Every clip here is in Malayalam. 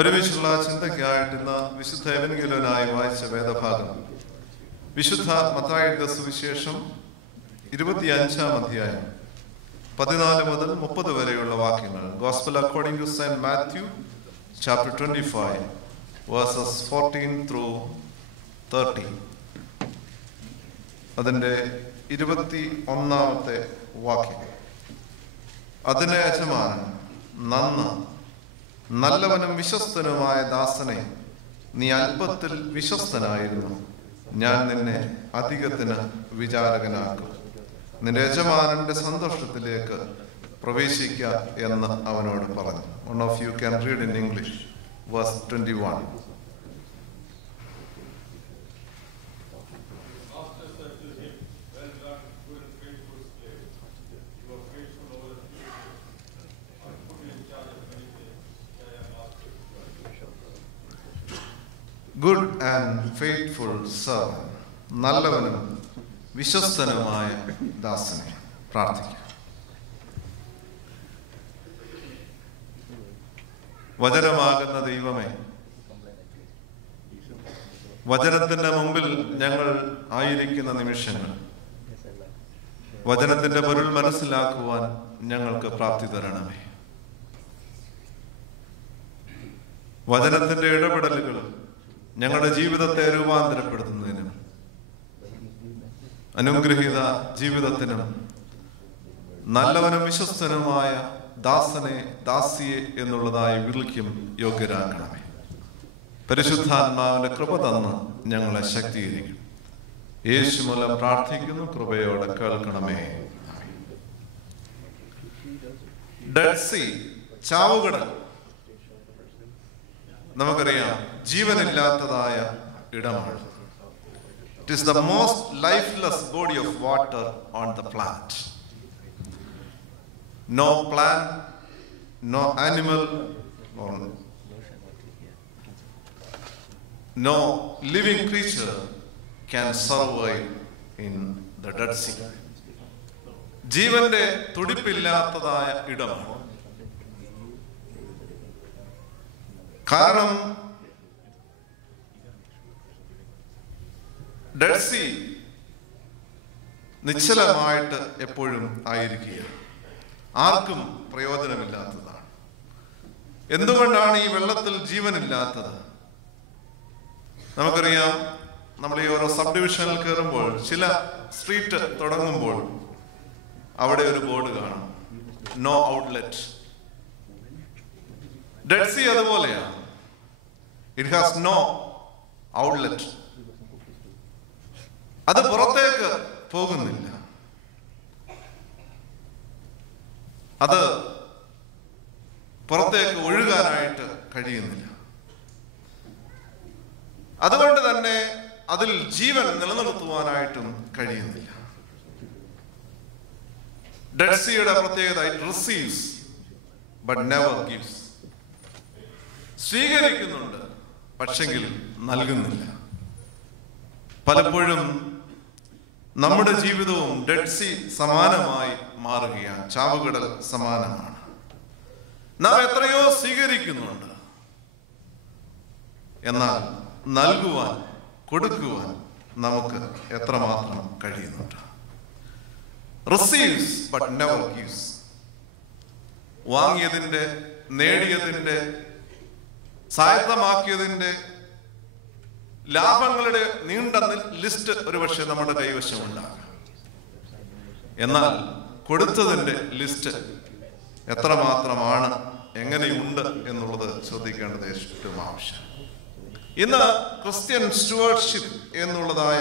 ഒരുമിച്ചുള്ള ചിന്തയ്ക്കായിട്ട് ഇന്ന് വിശുദ്ധ എവൻഗേലിയോനായി വായിച്ച വേദഭാഗം വിശുദ്ധ മത്തായിയുടെ സുവിശേഷം 25-ാം അധ്യായം 14 മുതൽ 30 വരെയുള്ള വാക്യങ്ങൾ. Gospel according to Saint Matthew chapter 25 verses 14 through 30. അതിൻ്റെ 21-ാമത്തെ വാക്യം. അതിന്റെ യജമാനൻ നല്ലവനും വിശ്വസ്തനുമായ ദാസനെ, നീ അല്പത്തിൽ വിശ്വസ്തനായിരുന്നു, ഞാൻ നിന്നെ അധികത്തിന് വിചാരകനാക്കും, നിന്റെ യജമാനന്റെ സന്തോഷത്തിലേക്ക് പ്രവേശിക്കുക എന്ന് അവനോട് പറഞ്ഞു. One of you can read in English verse 21. Good and faithful servant, നല്ലവനും വിശ്വസ്തനുമായ ദാസനെ. പ്രാർത്ഥിക്കുക. വചനമാകുന്ന ദൈവമേ, വചനത്തിന്റെ മുമ്പിൽ ഞങ്ങൾ ആയിരിക്കുന്ന നിമിഷങ്ങൾ വചനത്തിന്റെ പൊരുൾ മനസ്സിലാക്കുവാൻ ഞങ്ങൾക്ക് പ്രാപ്തി തരണമേ. വചനത്തിന്റെ ഇടപെടലുകൾ ഞങ്ങളുടെ ജീവിതത്തെ രൂപാന്തരപ്പെടുത്തുന്നതിനും അനുഗ്രഹീത ജീവിതത്തിനും നല്ലവനും വിശ്വസ്തനുമായ ദാസനെ, ദാസിയെ എന്നുള്ളതായി വിളിക്കും യോഗ്യരാക്കണമേ. പരിശുദ്ധാത്മാവിന്റെ കൃപ തന്ന് ഞങ്ങളെ ശക്തീകരിക്കും. യേശു മൂലം പ്രാർത്ഥിക്കുന്നു, കൃപയോടെ കേൾക്കണമേ. ഡെഡ് സീ, ചാവുകടൽ, നമുക്കറിയാം ജീവനില്ലാത്തതായ ഇടമാണ്. It is the most lifeless body of water on the planet. No plant, no animal, or no living creature can survive in the Dead Sea. ജീവന്റെ തുടിപ്പില്ലാത്തതായ ഇടമാണ്. കാരണം ഡെഡ് സീ നിശ്ചലമായിട്ട് എപ്പോഴും ആയിരിക്കുക, ആർക്കും പ്രയോജനമില്ലാത്തതാണ്. എന്തുകൊണ്ടാണ് ഈ വെള്ളത്തിൽ ജീവനില്ലാത്തത്? നമുക്കറിയാം, നമ്മൾ ഈ ഓരോ സബ് ഡിവിഷനിൽ കയറുമ്പോൾ, ചില സ്ട്രീറ്റ് തുടങ്ങുമ്പോൾ അവിടെ ഒരു ബോർഡ് കാണും, നോ ഔട്ട്ലെറ്റ്. ഡെഡ് സീ അതുപോലെയാണ്. It has no outlet. അത് പുറത്തേക്ക് പോകുന്നില്ല, അത് പുറത്തേക്ക് ഒഴുകാനായിട്ട് കഴിയുന്നില്ല. അതുകൊണ്ട് തന്നെ അതിൽ ജീവൻ നിലനിർത്തുവാനായിട്ടും കഴിയുന്നില്ല. ഡെഡ് സീയുടെ പ്രത്യേകത, it receives but never gives. സ്വീകരിക്കുന്നുണ്ട്, പക്ഷെങ്കിൽ നൽകുന്നില്ല. പലപ്പോഴും നമ്മുടെ ജീവിതവും ഡെഡ് സീ സമാനമായി മാറുകയാണ്, ചാവുകടൽ സമാനമാണ്. നാം എത്രയോ സ്വീകരിക്കുന്നുണ്ട്, എന്നാൽ നൽകുവാൻ, കൊടുക്കുവാൻ നമുക്ക് എത്രമാത്രം കഴിയുന്നുണ്ട്. Receives but never gives. വാങ്ങിയതിന്റെ, നേടിയതിന്റെ, സ്വായത്തമാക്കിയതിന്റെ ലാഭങ്ങളുടെ നീണ്ട ലിസ്റ്റ് ഒരുപക്ഷെ നമ്മുടെ കൈവശമുണ്ടാകും. എന്നാൽ കൊടുത്തതിന്റെ ലിസ്റ്റ് എത്രമാത്രമാണ്, എങ്ങനെയുണ്ട് എന്നുള്ളത് ശ്രദ്ധിക്കേണ്ടത് ഏറ്റവും ആവശ്യം. ഇന്ന് ക്രിസ്ത്യൻ സ്റ്റുവർഷിപ്പ് എന്നുള്ളതായ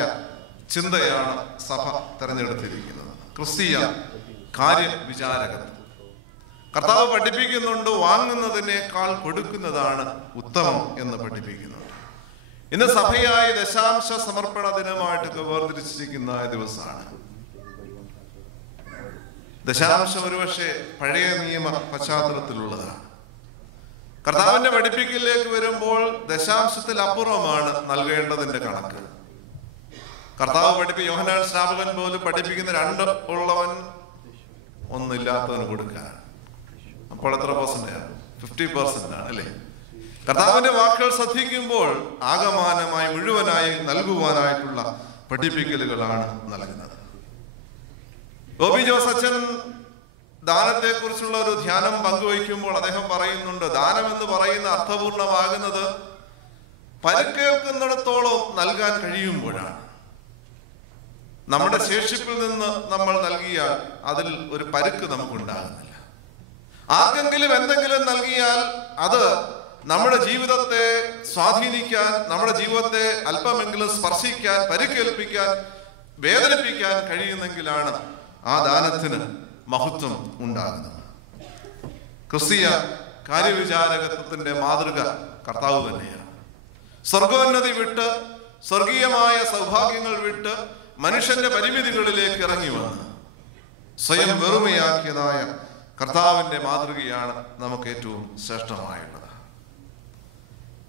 ചിന്തയാണ് സഭ തെരഞ്ഞെടുത്തിരിക്കുന്നത്. ക്രിസ്തീയ കാര്യവിചാരകത്വം. കർത്താവ് പഠിപ്പിക്കുന്നുണ്ട്, വാങ്ങുന്നതിനേക്കാൾ കൊടുക്കുന്നതാണ് ഉത്തമം എന്ന് പഠിപ്പിക്കുന്നുണ്ട്. ഇന്ന് സഭയായി ദശാംശ സമർപ്പണ ദിനമായിട്ടൊക്കെ വേർതിരിച്ചിരിക്കുന്ന ദിവസമാണ്. ദശാംശം ഒരുപക്ഷെ പഴയ നിയമ പശ്ചാത്തലത്തിലുള്ളതാണ്. കർത്താവിന്റെ പഠിപ്പിക്കലിലേക്ക് വരുമ്പോൾ ദശാംശത്തിൽ അപ്പുറമാണ് നൽകേണ്ടതിന്റെ കണക്ക്. കർത്താവ് യോഹന്നാൻ സ്നാപകൻ പോലും പഠിപ്പിക്കുന്ന 2 ഉള്ളവൻ ഒന്നില്ലാത്തവന് കൊടുക്കാൻ. അപ്പോൾ എത്ര %? 50% ആണ് അല്ലേ? കർത്താവിന്റെ വാക്കുകൾ ശ്രദ്ധിക്കുമ്പോൾ ആകമാനമായി മുഴുവനായി നൽകുവാനായിട്ടുള്ള പഠിപ്പിക്കലുകളാണ് നൽകുന്നത്. ഗോപി ജോസ് അച്ഛൻ ദാനത്തെ കുറിച്ചുള്ള ഒരു ധ്യാനം പങ്കുവയ്ക്കുമ്പോൾ അദ്ദേഹം പറയുന്നുണ്ട്, ദാനം എന്ന് പറയുന്ന അർത്ഥപൂർണമാകുന്നത് പരിക്കേൽക്കുന്നിടത്തോളം നൽകാൻ കഴിയുമ്പോഴാണ്. നമ്മുടെ ശേഷിപ്പിൽ നിന്ന് നമ്മൾ നൽകിയാൽ അതിൽ ഒരു പരുക്ക് നമുക്കുണ്ടാകുന്നില്ല. ആർക്കെങ്കിലും എന്തെങ്കിലും നൽകിയാൽ അത് നമ്മുടെ ജീവിതത്തെ സ്വാധീനിക്കാൻ, നമ്മുടെ ജീവിതത്തെ അല്പമെങ്കിലും സ്പർശിക്കാൻ, പരിക്കേൽപ്പിക്കാൻ, വേദനിപ്പിക്കാൻ കഴിയുന്നെങ്കിലാണ് ആ ദാനത്തിന് മഹത്വം ഉണ്ടാകുന്നത്. ക്രിസ്തീയ കാര്യവിചാരകത്വത്തിന്റെ മാതൃക കർത്താവ് തന്നെയാണ്. സ്വർഗോന്നതി വിട്ട്, സ്വർഗീയമായ സൗഭാഗ്യങ്ങൾ വിട്ട് മനുഷ്യന്റെ പരിമിതികളിലേക്ക് ഇറങ്ങി വന്ന് സ്വയം വെറുമയാക്കിയതായ കർത്താവിന്റെ മാതൃകയാണ് നമുക്ക് ഏറ്റവും ശ്രേഷ്ഠമായുള്ളത്.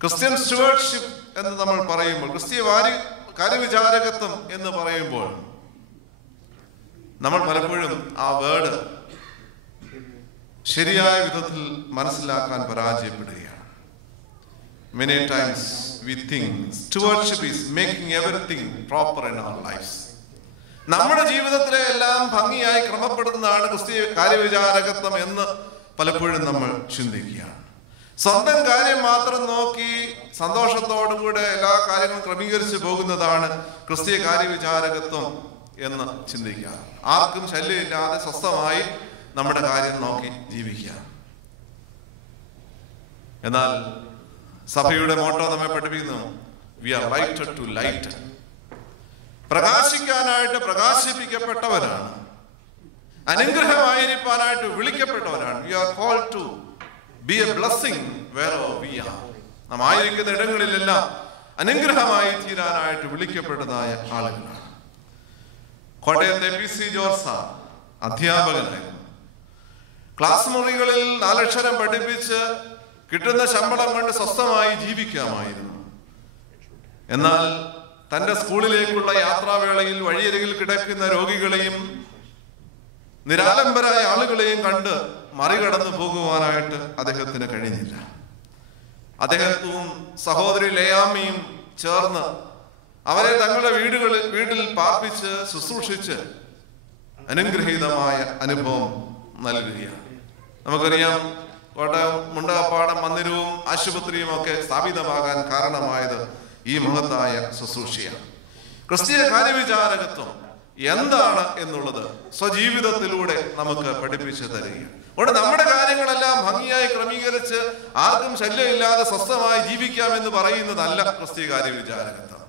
ക്രിസ്ത്യൻ സ്റ്റുവർഡ്ഷിപ്പ് എന്ന് നമ്മൾ പറയുമ്പോൾ, ക്രിസ്തീയ കാര്യവിചാരകത്വം എന്ന് പറയുമ്പോൾ നമ്മൾ പലപ്പോഴും ആ വേർഡ് ശരിയായ വിധത്തിൽ മനസ്സിലാക്കാൻ പരാജയപ്പെടുകയാണ്. Many times we think stewardship is making everything proper in our lives. നമ്മുടെ ജീവിതത്തിലെ എല്ലാം ഭംഗിയായി ക്രമപ്പെടുത്തുന്നതാണ് ക്രിസ്തീയ കാര്യവിചാരകത്വം എന്ന് പലപ്പോഴും നമ്മൾ ചിന്തിക്കുകയാണ്. സ്വന്തം കാര്യം മാത്രം നോക്കി സന്തോഷത്തോടുകൂടെ എല്ലാ കാര്യങ്ങളും ക്രമീകരിച്ചു പോകുന്നതാണ് ക്രിസ്തീയ കാര്യവിചാരകത്വം എന്ന് ചിന്തിക്കുക. ആർക്കും ശല്യമില്ലാതെ സ്വസ്ഥമായി നമ്മുടെ കാര്യം നോക്കി ജീവിക്കുക. എന്നാൽ സഭയുടെ മോട്ടോ നമ്മെ പഠിപ്പിക്കുന്നു, we are lighted to light. പ്രകാശിക്കാനായിട്ട് പ്രകാശിപ്പിക്കപ്പെട്ടവരാണ്, അനുഗ്രഹമായിരിക്കാനായിട്ട് വിളിക്കപ്പെട്ടവരാണ്. We are called to be a blessing wherever we are. നാം ആയിരിക്കുന്ന ഇടങ്ങളിലെല്ലാം അനുഗ്രഹമായി തീരാനായിട്ട് വിളിക്കപ്പെട്ടതായ ആളുകളാണ്. കോട്ടയത്തെ PC ജോർജ് സാർ അധ്യാപകനായിരുന്നു. ക്ലാസ് മുറികളിൽ 4 അക്ഷരം പഠിപ്പിച്ച് കിട്ടുന്ന ശമ്പളം കൊണ്ട് സ്വസ്ഥമായി ജീവിക്കാമായിരുന്നു. എന്നാൽ തന്റെ സ്കൂളിലേക്കുള്ള യാത്രാവേളയിൽ വഴിയരികിൽ കിടക്കുന്ന രോഗികളെയും നിരാലംബരായ ആളുകളെയും കണ്ട് മറികടന്നു പോകുവാനായിട്ട് അദ്ദേഹത്തിന് കഴിഞ്ഞില്ല. അദ്ദേഹവും സഹോദരി ലേയാമ്മയും ചേർന്ന് അവരെ തങ്ങളുടെ വീട്ടിൽ പാർപ്പിച്ച് ശുശ്രൂഷിച്ച് അനുഗ്രഹീതമായ അനുഭവം നൽകുകയാണ്. നമുക്കറിയാം, കോട്ടയം മുണ്ടകപ്പാടം മന്ദിരവും ആശുപത്രിയും ഒക്കെ സ്ഥാപിതമാകാൻ കാരണമായത് ഈ മഹത്തായ ശുശ്രൂഷയാണ്. ക്രിസ്തീയ കാര്യവിചാരകത്വം എന്താണ് എന്നുള്ളത് സ്വജീവിതത്തിലൂടെ നമുക്ക് പഠിപ്പിച്ചു തരികയാണ്. അതുകൊണ്ട് നമ്മുടെ കാര്യങ്ങളെല്ലാം ഭംഗിയായി ക്രമീകരിച്ച് ആർക്കും ശല്യമില്ലാതെ സ്വസ്ഥമായി ജീവിക്കാമെന്ന് പറയുന്നതല്ല ക്രിസ്തീയ കാര്യവിചാരകത്വം.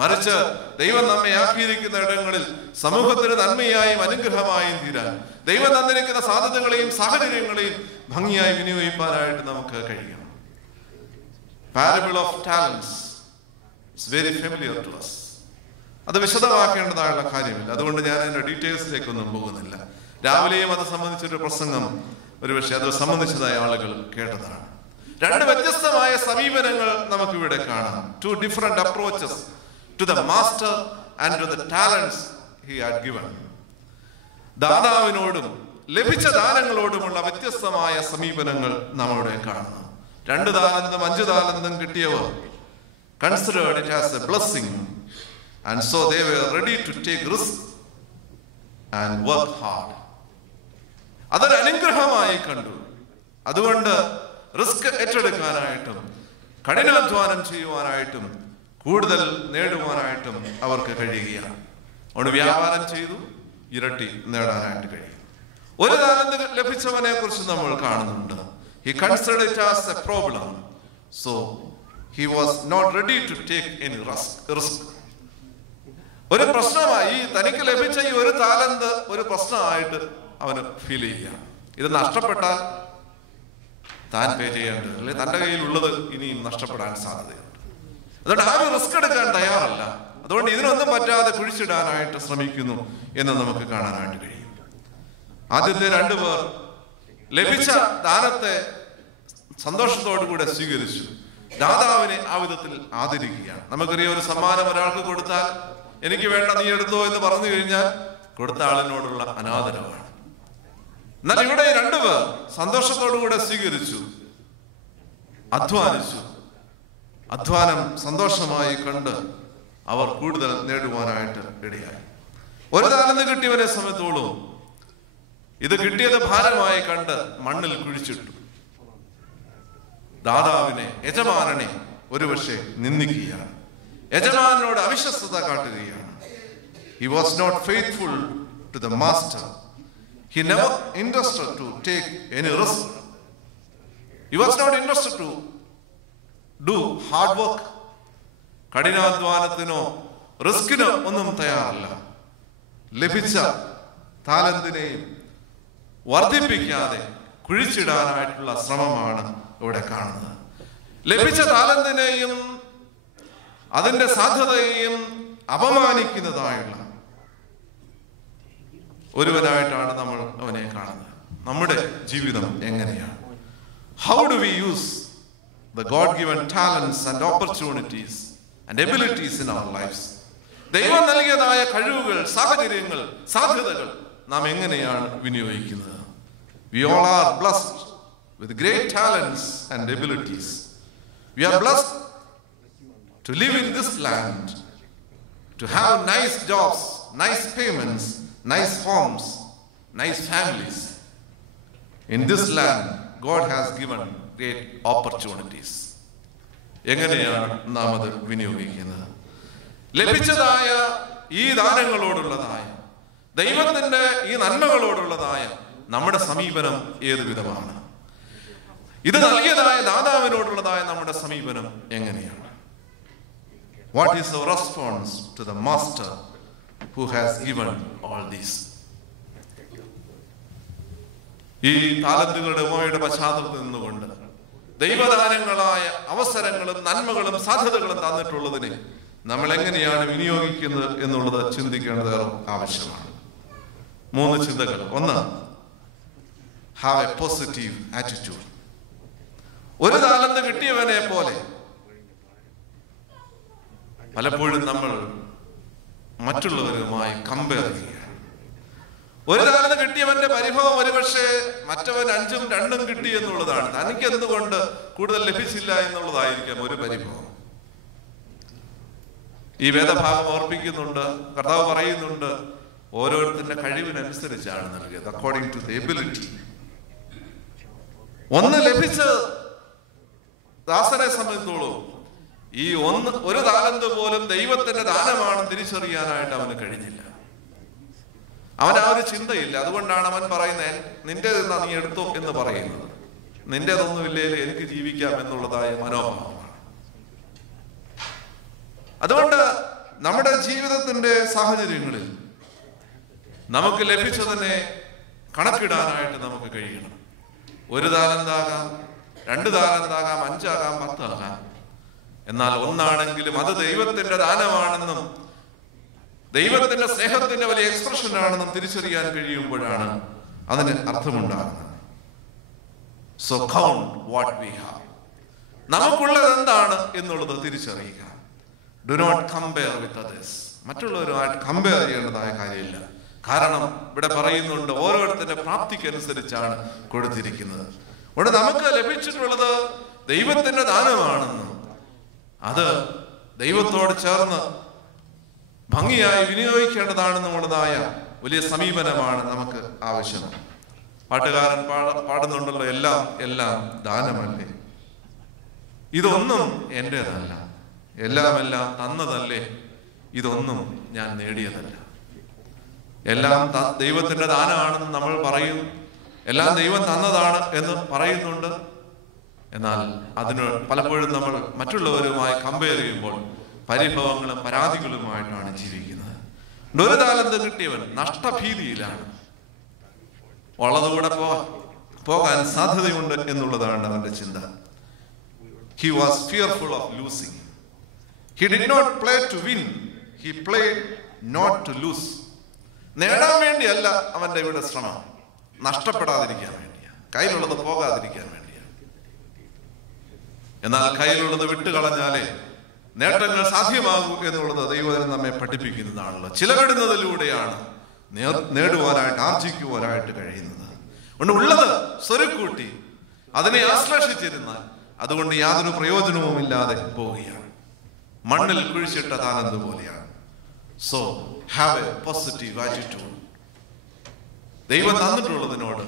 മറിച്ച് ദൈവം നമ്മെ ആക്കിയിരിക്കുന്ന ഇടങ്ങളിൽ സമൂഹത്തിന് നന്മയായും അനുഗ്രഹമായും തീരാൻ, ദൈവം തന്നിരിക്കുന്ന സാധ്യതകളെയും സാഹചര്യങ്ങളെയും ഭംഗിയായി വിനിയോഗിക്കാനായിട്ട് നമുക്ക് കഴിയണം. Parable of talents it's very familiar to us. അത് വിശദമാക്കേണ്ടതായുള്ള കാര്യമില്ല. അതുകൊണ്ട് ഞാൻ അതിന്റെ ഡീറ്റെയിൽസിലേക്കൊന്നും പോകുന്നില്ല. രാവിലെയും അത് സംബന്ധിച്ചൊരു പ്രസംഗം ഒരുപക്ഷെ അത് സംബന്ധിച്ചതായ ആളുകൾ കേട്ടതാണ്. 2 വ്യത്യസ്തമായ സമീപനങ്ങൾ നമുക്കിവിടെ കാണാം. 2 different approaches to the master and to the talents he had given. ദാതാവിനോടും ലഭിച്ച ദാനങ്ങളോടുമുള്ള വ്യത്യസ്തമായ സമീപനങ്ങൾ നമ്മളിവിടെ കാണുന്നു. 2 താലന്തും 5 താലന്തും കിട്ടിയവർ considered it as a blessing, and so they were ready to take risk and work hard. അതൊരു അനുഗ്രഹമായി കണ്ടു. അതുകൊണ്ട് റിസ്ക് ഏറ്റെടുക്കാനായിട്ടും കഠിനാധ്വാനം ചെയ്യുവാനായിട്ടും കൂടുതൽ നേടുവാനായിട്ടും അവർക്ക് കഴിയുകയാണ്. അതുകൊണ്ട് വ്യാപാരം ചെയ്തു ഇരട്ടി നേടാനായിട്ട് കഴിയും. 1 താലന്ത് ലഭിച്ചവനെ കുറിച്ച് നമ്മൾ കാണുന്നുണ്ട്. He considered it as a problem, so he was not ready to take any risk. ഒരു പ്രശ്നമായി തനിക്ക് ലഭിച്ച ഈ 1 താലന്ത് ഒരു പ്രശ്നമായിട്ട് അവന് ഫീൽ ചെയ്യുക. ഇത് നഷ്ടപ്പെട്ടാൽ താൻ പേ ചെയ്യേണ്ടത്, അല്ലെ തന്റെ കയ്യിലുള്ളത് ഇനിയും നഷ്ടപ്പെടാൻ സാധ്യതയുണ്ട്. അതുകൊണ്ട് ആരും റിസ്ക് എടുക്കാൻ തയ്യാറല്ല. അതുകൊണ്ട് ഇതിനൊന്നും പറ്റാതെ കുഴിച്ചിടാനായിട്ട് ശ്രമിക്കുന്നു എന്ന് നമുക്ക് കാണാനായിട്ട് കഴിയും. ആദ്യത്തെ 2 പേർ ലഭിച്ച ദാനത്തെ സന്തോഷത്തോടുകൂടെ സ്വീകരിച്ചു. ദാതാവിനെ ആ വിധത്തിൽ ആദരിക്കുകയാണ്. നമുക്കറിയാം, ഒരു സമ്മാനം ഒരാൾക്ക് കൊടുത്താൽ എനിക്ക് വേണ്ട, നീ എടുത്തോ എന്ന് പറഞ്ഞു കഴിഞ്ഞാൽ കൊടുത്ത ആളിനോടുള്ള അനാദരവാണ്. എന്നാൽ ഇവിടെ 2 പേർ സന്തോഷത്തോടുകൂടെ സ്വീകരിച്ചു. അധ്വാനിച്ചു. അധ്വാനം സന്തോഷമായി കണ്ട് അവർ കൂടുതൽ നേടുവാനായിട്ട് ഇടയായി. ഒരു താലന്ത് കിട്ടിയവരെ സമയത്തോളം ഇത് കിട്ടിയത് ഭാരമായി കണ്ട് മണ്ണിൽ കുഴിച്ചിട്ടു. ദാതാവിനെ, യജമാനനെ ഒരുപക്ഷെ നിന്ദിക്കുകയാണ്, യജമാനോട് അവിശ്വസ്തത കാട്ടുകയാണ്. He was not faithful to the master. He never interested to take any risk. He was not interested to do hard work. കഠിനാധ്വാനത്തിനോ റിസ്കിനോ ഒന്നും തയ്യാറല്ല. ലഭിച്ച താലന്തിനെയും വർദ്ധിപ്പിക്കാതെ കുഴിച്ചിടാനായിട്ടുള്ള ശ്രമമാണ് ഇവിടെ കാണുന്നത്. ലഭിച്ച താലന്തിനെയും അതിന്റെ സാധ്യതയെയും അപമാനിക്കുന്നതായുള്ള ഒരുവനായിട്ടാണ് നമ്മൾ അവനെ കാണുന്നത്. നമ്മുടെ ജീവിതം എങ്ങനെയാണ്? How do we use the God-given talents and opportunities and abilities in our lives? ദൈവം നൽകിയതായ കഴിവുകൾ, സാഹചര്യങ്ങൾ, സാധ്യതകൾ നാം എങ്ങനെയാണ് വിനിയോഗിക്കുന്നത്? We all are blessed with great talents and abilities. We are blessed to live in this land, to have nice jobs, nice payments, nice homes, nice families. In this land, God has given great opportunities. എങ്ങനെയാണ് നാം അത് വിനിയോഗിക്കുന്നത്? ലഭിച്ചതായ ഈ ദാനങ്ങളോടുള്ളതായ, ദൈവത്തിന്റെ ഈ നന്മകളോടുള്ളതായ നമ്മുടെ സമീപനം ഏതു വിധമാണ്? ഇത് നൽകിയതായ ദാതാവിനോടുള്ളതായ നമ്മുടെ സമീപനം എങ്ങനെയാണ്? What is our response to the master who has given all these? ഈ താലന്തുകളുടെ ഉപമയുടെ പശ്ചാത്തലത്തിൽ നിന്നുകൊണ്ട് ദൈവദാനങ്ങളായ അവസരങ്ങളും നന്മകളും സാധ്യതകളും തന്നിട്ടുള്ളതിനെ നമ്മൾ എങ്ങനെയാണ് വിനിയോഗിക്കുന്നത് എന്നുള്ളത് ചിന്തിക്കേണ്ടത് ആവശ്യമാണ്. 3 ചിന്തകൾ. 1, have a positive attitude. ഒരു താലന്ത് കിട്ടിയവനെ പോലെ പലപ്പോഴും നമ്മൾ മറ്റുള്ളവരുമായി കമ്പയർ ചെയ്യുക. ഒരു താലന്ത് കിട്ടിയവന്റെ പരിഭവം ഒരുപക്ഷെ മറ്റവൻ 5ഉം 2ഉം കിട്ടി എന്നുള്ളതാണ്. തനിക്ക് എന്തുകൊണ്ട് കൂടുതൽ ലഭിച്ചില്ല എന്നുള്ളതായിരിക്കാം ഒരു പരിഭവം. ഈ വേദഭാഗം ഓർപ്പിക്കുന്നുണ്ട്, കർത്താവ് പറയുന്നുണ്ട്, ഓരോരുത്തരുടെ കഴിവിനനുസരിച്ചാണ് നൽകിയത്, അക്കോർഡിംഗ് ടു ദി എബിലിറ്റി. ഒന്ന് ലഭിച്ച ദാസനെ സംബന്ധിച്ചോളം ഈ ഒരു താലന്ത് പോലും ദൈവത്തിന്റെ ദാനമാണെന്ന് തിരിച്ചറിയാനായിട്ട് അവന് കഴിഞ്ഞില്ല. അവൻ ആ ഒരു ചിന്തയില്ല. അതുകൊണ്ടാണ് അവൻ പറയുന്നത്, നിന്റേതെന്നാ നീ എടുത്തോ എന്ന് പറയുന്നത്. നിന്റേതൊന്നുമില്ലേലും എനിക്ക് ജീവിക്കാം എന്നുള്ളതായ മനോഭാവമാണ്. അതുകൊണ്ട് നമ്മുടെ ജീവിതത്തിന്റെ സാഹചര്യങ്ങളിൽ നമുക്ക് ലഭിച്ചതിനെ കണക്കിടാനായിട്ട് നമുക്ക് കഴിയണം. 1 താലന്താകാം, 2 താലന്താകാം, 5 ആകാം, 10 ആകാം. എന്നാൽ ഒന്നാണെങ്കിലും അത് ദൈവത്തിന്റെ ദാനമാണെന്നും ദൈവത്തിന്റെ സ്നേഹത്തിന്റെ വലിയ എക്സ്പ്രഷൻ ആണെന്നും തിരിച്ചറിയാൻ കഴിയുമ്പോഴാണ് അതിന് അർത്ഥമുണ്ടാകുന്നത്. So count what we have. നമുക്കുള്ളത് എന്താണ് എന്നുള്ളത് തിരിച്ചറിയുക. Do not compare with others. മറ്റുള്ളവരുമായിട്ട് കമ്പയർ ചെയ്യേണ്ടതായ കാര്യമില്ല. കാരണം ഇവിടെ പറയുന്നുണ്ട്, ഓരോരുത്തരുടെ പ്രാപ്തിക്കനുസരിച്ചാണ് കൊടുത്തിരിക്കുന്നത്. അവിടെ നമുക്ക് ലഭിച്ചിട്ടുള്ളത് ദൈവത്തിന്റെ ദാനമാണെന്നും അത് ദൈവത്തോട് ചേർന്ന് ഭംഗിയായി വിനിയോഗിക്കേണ്ടതാണെന്നുള്ളതായ വലിയ സമീപനമാണ് നമുക്ക് ആവശ്യം. പാട്ടുകാരൻ പാടുന്നുണ്ടല്ലോ, എല്ലാം എല്ലാം ദാനമല്ലേ, ഇതൊന്നും എന്റേതല്ല, എല്ലാം തന്നതല്ലേ, ഇതൊന്നും ഞാൻ നേടിയതല്ല. എല്ലാം ദൈവത്തിന്റെ ദാനമാണെന്ന് നമ്മൾ പറയും, എല്ലാം ദൈവം തന്നതാണ് എന്ന് പറയുന്നുണ്ട്. എന്നാൽ അതിന് പലപ്പോഴും നമ്മൾ മറ്റുള്ളവരുമായി കമ്പയർ ചെയ്യുമ്പോൾ പരിഭവങ്ങളും പരാതികളുമായിട്ടാണ് ജീവിക്കുന്നത്. 1 താലന്ത് കിട്ടിയവൻ നഷ്ടഭീതിയിലാണ്. ഉള്ളതുകൂടെ പോകാൻ സാധ്യതയുണ്ട് എന്നുള്ളതാണ് അവന്റെ ചിന്ത. He was fearful of losing. He did not play to win. He played not to lose. നേടാൻ വേണ്ടിയല്ല അവന്റെ ഇവിടെ ശ്രമം, നഷ്ടപ്പെടാതിരിക്കാൻ വേണ്ടിയാണ്, കയ്യിലുള്ളത് പോകാതിരിക്കാൻ വേണ്ടിയാണ്. എന്നാൽ കയ്യിലുള്ളത് വിട്ടുകളഞ്ഞാലേ നേട്ടങ്ങൾ സാധ്യമാകൂ എന്നുള്ളത് ദൈവം നമ്മെ പഠിപ്പിക്കുന്നതാണല്ലോ. ചിലവിടുന്നതിലൂടെയാണ് നേടുവാനായിട്ട്, ആർജിക്കുവാനായിട്ട് കഴിയുന്നത്. അതുകൊണ്ട് ഉള്ളത് സ്വരുക്കൂട്ടി അതിനെ ആശ്ലേഷിച്ചിരുന്നാൽ അതുകൊണ്ട് യാതൊരു പ്രയോജനവും ഇല്ലാതെ പോവുകയാണ്. മണ്ണിൽ കുഴിച്ചിട്ട താനെന്ത് പോലെയാണ്. So have a positive attitude. ദൈവം തന്നിട്ടുള്ളതിനോട്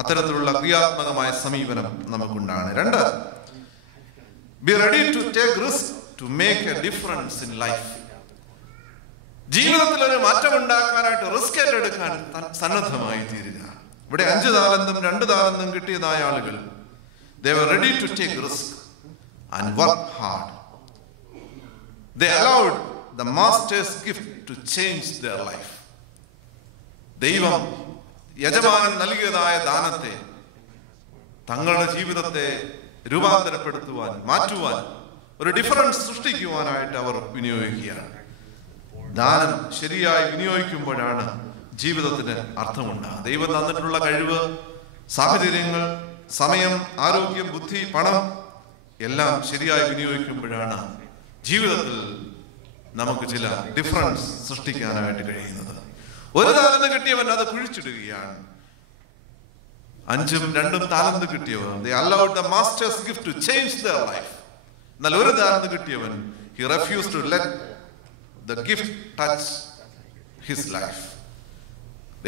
അത്തരത്തിലുള്ള ക്രിയാത്മകമായ സമീപനം നമുക്കുണ്ടാണ്. 2, be ready to take risk to make a difference in life. ജീവിതത്തിൽ ഒരു മാറ്റം ഉണ്ടാക്കാനായിട്ട് റിസ്ക് ഏറ്റെടുക്കാൻ സന്നദ്ധമായി തീരുക. ഇവിടെ 5 താലന്തും 2 താലന്തും കിട്ടിയതായ ആളുകൾ they were ready to take risk and work hard. They allowed the master's gift to change their life. ദൈവം യജമാനൻ നൽകിയതായ ദാനത്തെ തങ്ങളുടെ ജീവിതത്തെ രൂപാന്തരപ്പെടുത്തുവാൻ, മാറ്റുവാൻ, ഒരു ഡിഫറൻസ് സൃഷ്ടിക്കുവാനായിട്ട് അവർ വിനിയോഗിക്കുകയാണ്. ദാനം ശരിയായി വിനിയോഗിക്കുമ്പോഴാണ് ജീവിതത്തിന് അർത്ഥമുണ്ടാകുക. ദൈവം തന്നിട്ടുള്ള കഴിവ്, സാഹചര്യങ്ങൾ, സമയം, ആരോഗ്യം, ബുദ്ധി, പണം എല്ലാം ശരിയായി വിനിയോഗിക്കുമ്പോഴാണ് ജീവിതത്തിൽ നമുക്ക് ചില ഡിഫറൻസ് സൃഷ്ടിക്കാനായിട്ട് കഴിയുന്നത്. ഒരു താലന്ത് കിട്ടിയവൻ അത് കുഴിച്ചിടുകയാണ്. 5ഉം 2ഉം താലന്ത് കിട്ടിയവൻ they allowed the master's gift to change their life. എന്നാൽ ഒരു താലന്ത് കിട്ടിയവൻ he refused to let the gift touch his life.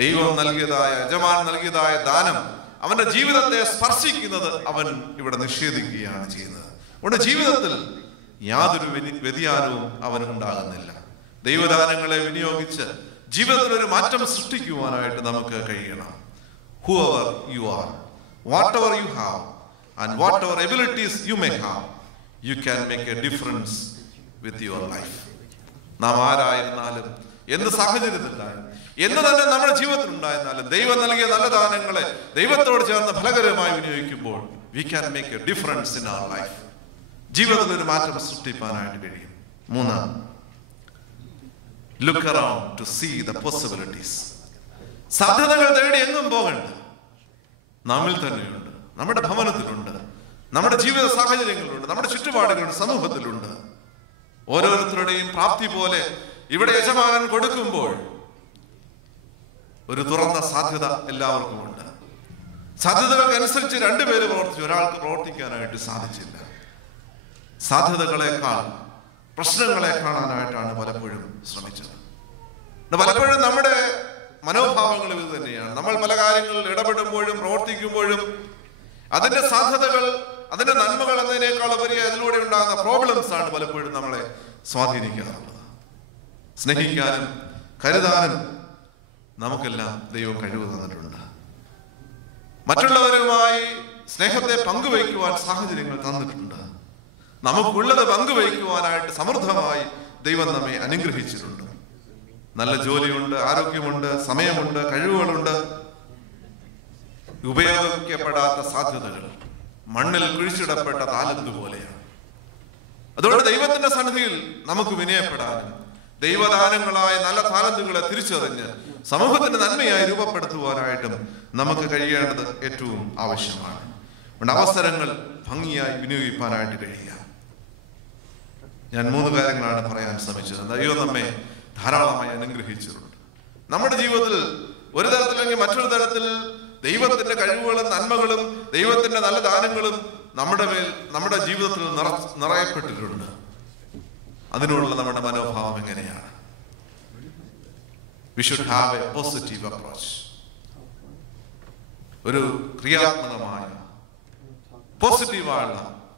ദൈവം നൽകിയതായ, യജമാനൻ നൽകിയതായ ദാനം അവന്റെ ജീവിതത്തെ സ്പർശിക്കുന്നത് അവൻ ഇവിടെ നിഷേധിക്കുകയാണ് ചെയ്യുന്നത്. അതുകൊണ്ട് ജീവിതത്തിൽ യാതൊരു വ്യതിയാനവും അവനുണ്ടാകുന്നില്ല. ദൈവദാനങ്ങളെ വിനിയോഗിച്ച് ജീവിതത്തിൽ ഒരു മാറ്റം സൃഷ്ടിക്കുവാനായിട്ട് നമുക്ക് കഴിയണം. Whoever you are, whatever you have, and whatever abilities you may have, you can make a difference with your life. നാം ആരായിരുന്നാലും, എന്ത് സാഹചര്യത്തിലായാലും, എന്ന് തന്നെ നമ്മുടെ ജീവിതത്തിൽ ഉണ്ടായിരുന്നാലും, ദൈവം നൽകിയ നല്ല ദാനങ്ങളെ ദൈവത്തോട് ചേർന്ന് ഫലകരമായി വിനിയോഗിക്കുമ്പോൾ we can make a difference in our life. ജീവിതത്തിൽ ഒരു മാറ്റം സൃഷ്ടിപ്പാനായിട്ട് കഴിയും. 3, look around to see the possibilities. സാധ്യതകൾ തേടി എങ്ങും പോകണ്ട. നമ്മിൽ തന്നെയുണ്ട്, നമ്മുടെ ഭവനത്തിലുണ്ട്, നമ്മുടെ ജീവിത സാഹചര്യങ്ങളിലുണ്ട്, നമ്മുടെ ചുറ്റുപാടുകളുണ്ട്, സമൂഹത്തിലുണ്ട്. ഓരോരുത്തരുടെയും പ്രാപ്തി പോലെ ഇവിടെ യജമാനൻ കൊടുക്കുമ്പോൾ ഒരു തുറന്ന സാധ്യത എല്ലാവർക്കും ഉണ്ട്. സാധ്യതകൾക്കനുസരിച്ച് 2 പേര് പ്രവർത്തിച്ചു, ഒരാൾക്ക് പ്രവർത്തിക്കാനായിട്ട് സാധിച്ചില്ല. സാധ്യതകളെക്കാൾ പ്രശ്നങ്ങളെ കാണാനായിട്ടാണ് പലപ്പോഴും ശ്രമിച്ചത്. പലപ്പോഴും നമ്മുടെ മനോഭാവങ്ങൾ ഇത് തന്നെയാണ്. നമ്മൾ പല കാര്യങ്ങളിൽ ഇടപെടുമ്പോഴും പ്രവർത്തിക്കുമ്പോഴും അതിന്റെ സാധ്യതകൾ, അതിന്റെ നന്മകൾ എന്നതിനേക്കാൾ ഉപരി അതിലൂടെ ഉണ്ടാകുന്ന പ്രോബ്ലംസ് ആണ് പലപ്പോഴും നമ്മളെ സ്വാധീനിക്കാറുള്ളത്. സ്നേഹിക്കാനും കരുതാനും നമുക്കെല്ലാം ദൈവം കഴിവ് തന്നിട്ടുണ്ട്. മറ്റുള്ളവരുമായി സ്നേഹത്തെ പങ്കുവയ്ക്കുവാൻ സാഹചര്യങ്ങൾ തന്നിട്ടുണ്ട്. നമുക്കുള്ളത് പങ്കുവയ്ക്കുവാനായിട്ട് സമൃദ്ധമായി ദൈവം നമ്മെ അനുഗ്രഹിച്ചിട്ടുണ്ട്. നല്ല ജോലിയുണ്ട്, ആരോഗ്യമുണ്ട്, സമയമുണ്ട്, കഴിവുകളുണ്ട്. ഉപയോഗിക്കപ്പെടാത്ത സാധ്യതകൾ മണ്ണിൽ കുഴിച്ചിടപ്പെട്ട താലന്ത് പോലെയാണ്. അതുകൊണ്ട് ദൈവത്തിന്റെ സന്നിധിയിൽ നമുക്ക് വിനയപ്പെടാനും ദൈവദാനങ്ങളായ നല്ല താലന്തുകളെ തിരിച്ചറിഞ്ഞ് സമൂഹത്തിന്റെ നന്മയായി രൂപപ്പെടുത്തുവാനായിട്ടും നമുക്ക് കഴിയേണ്ടത് ഏറ്റവും ആവശ്യമാണ്. അതുകൊണ്ട് അവസരങ്ങൾ ഭംഗിയായി വിനിയോഗിക്കാനായിട്ട് കഴിയുക. ഞാൻ 3 കാര്യങ്ങളാണ് പറയാൻ ശ്രമിച്ചത്. ദൈവം നമ്മെ ധാരാളമായി അനുഗ്രഹിച്ചിട്ടുണ്ട്. നമ്മുടെ ജീവിതത്തിൽ ഒരു തരത്തിലെങ്കിൽ മറ്റൊരു തരത്തിൽ ദൈവത്തിന്റെ കഴിവുകളും നന്മകളും ദൈവത്തിന്റെ നല്ല ദാനങ്ങളും നമ്മുടെ ജീവിതത്തിൽ നിറയപ്പെട്ടിട്ടുണ്ട്. അതിനുള്ള നമ്മുടെ മനോഭാവം എങ്ങനെയാണ്? We should have a positive approach. ഒരു ക്രിയാത്മകമായ പോസിറ്റീവായ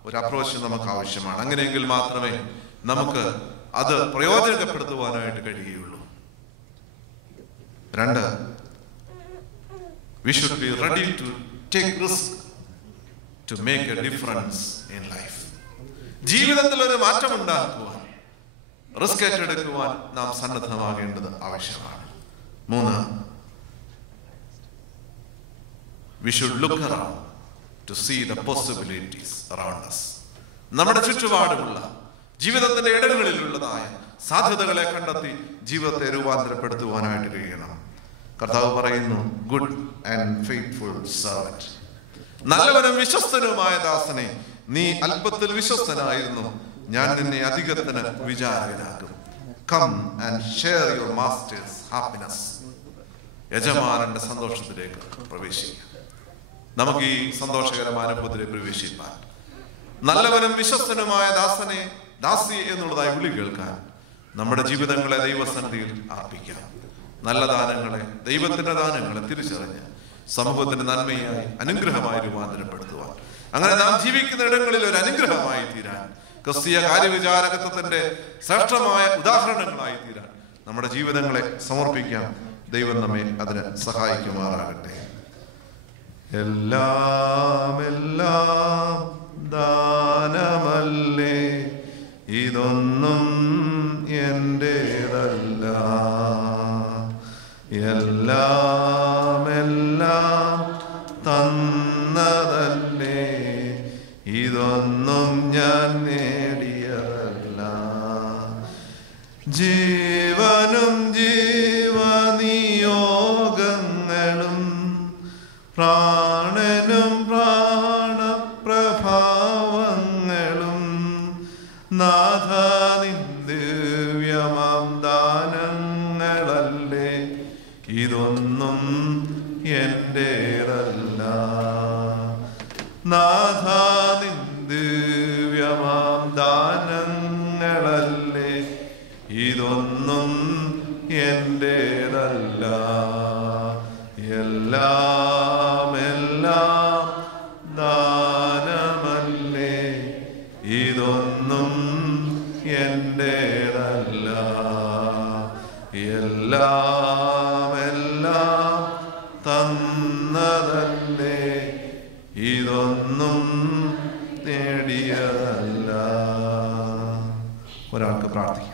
ഒരു അപ്രോച്ച് നമുക്ക് ആവശ്യമാണ്. അങ്ങനെയെങ്കിൽ മാത്രമേ നമുക്ക് അത് പ്രയോജനപ്പെടുത്തുവാനായിട്ട് കഴിയുകയുള്ളൂ. 2, we should be ready to take risk to make a difference in life. ജീവിതത്തിൽ ഒരു മാറ്റം ഉണ്ടാക്കുവാൻ, റിസ്ക് ഏറ്റെടുക്കുവാൻ നാം സന്നദ്ധമാകേണ്ടത് ആവശ്യമാണ്. 3, we should look around to see the possibilities around us. നമ്മുടെ ചുറ്റുപാടുമുള്ള ജീവിതത്തിന്റെ ഇടങ്ങളിലുള്ളതായ സാധ്യതകളെ കണ്ടെത്തി ജീവിതത്തെ രൂപാന്തരപ്പെടുത്തുവാനായിട്ട് കഴിയണം. കർത്താവ് പറയുന്നു, ഗുഡ് ആൻഡ് ഫെയ്ത്ത്ഫുൾ സെർവന്റ്, നല്ലവനും വിശ്വസ്തനുമായ ദാസനെ, നീ അല്പത്തിൽ വിശ്വസ്തനായിരുന്നു, ഞാൻ നിന്നെ അധികത്തിന് വിചാരകനാക്കും. Come and share your master's happiness. യജമാനന്റെ സന്തോഷത്തിലേക്ക് പ്രവേശിക്കാം. നമുക്ക് ഈ സന്തോഷകരമായ അനുഭവത്തിലേക്ക് പ്രവേശിപ്പാൻ നല്ലവനും വിശ്വസ്തനുമായ ദാസനെ, ദാസി എന്നുള്ളതായി വിളി കേൾക്കാൻ നമ്മുടെ ജീവിതങ്ങളെ ദൈവസന്നിധിയിൽ അർപ്പിക്കാം. നല്ല ദാനങ്ങളെ, ദൈവത്തിന്റെ ദാനങ്ങളെ തിരിച്ചറിഞ്ഞ് സമൂഹത്തിന്റെ നന്മയായി, അനുഗ്രഹമായി രൂപാന്തരപ്പെടുത്തുവാൻ, അങ്ങനെ നാം ജീവിക്കുന്ന ഇടങ്ങളിൽ ഒരു അനുഗ്രഹമായി തീരാൻ, ക്രിസ്തീയ കാര്യവിചാരകത്വത്തിന്റെ ശ്രേഷ്ഠമായ ഉദാഹരണങ്ങളായി തീരാൻ നമ്മുടെ ജീവിതങ്ങളെ സമർപ്പിക്കാം. ദൈവം നമ്മെ അതിന് സഹായിക്കുമാറാകട്ടെ. എല്ലാം എല്ലാം ദാനമല്ലേ, ഇതൊന്നും എന്റേതല്ല. എല്ലാം എല്ലാം തന്നതല്ലേ, ഇതൊന്നും ഞാൻ നേടിയതല്ല. ജീവനും ജീവനിയോഗങ്ങളും പ്രാണനും പ്രാണപ്രഭാവങ്ങളും നാഥ നിൻ ദിവ്യമാം ദാനങ്ങളല്ലേ, ഇതൊന്നും എന്റേതല്ല. നാഥ നിൻ ദിവ്യമാം ദാനങ്ങളല്ലേ, ഇതൊന്നും എന്റേതല്ല. എല്ലാം എല്ലാം ദാനമല്ലേ, ഇതൊന്നും എന്റേതല്ല. എല്ലാം എല്ലാം തന്നതല്ലേ, ഇതൊന്നും നേടിയതല്ല. ഒരാൾക്ക് പ്രാർത്ഥിക്കാം.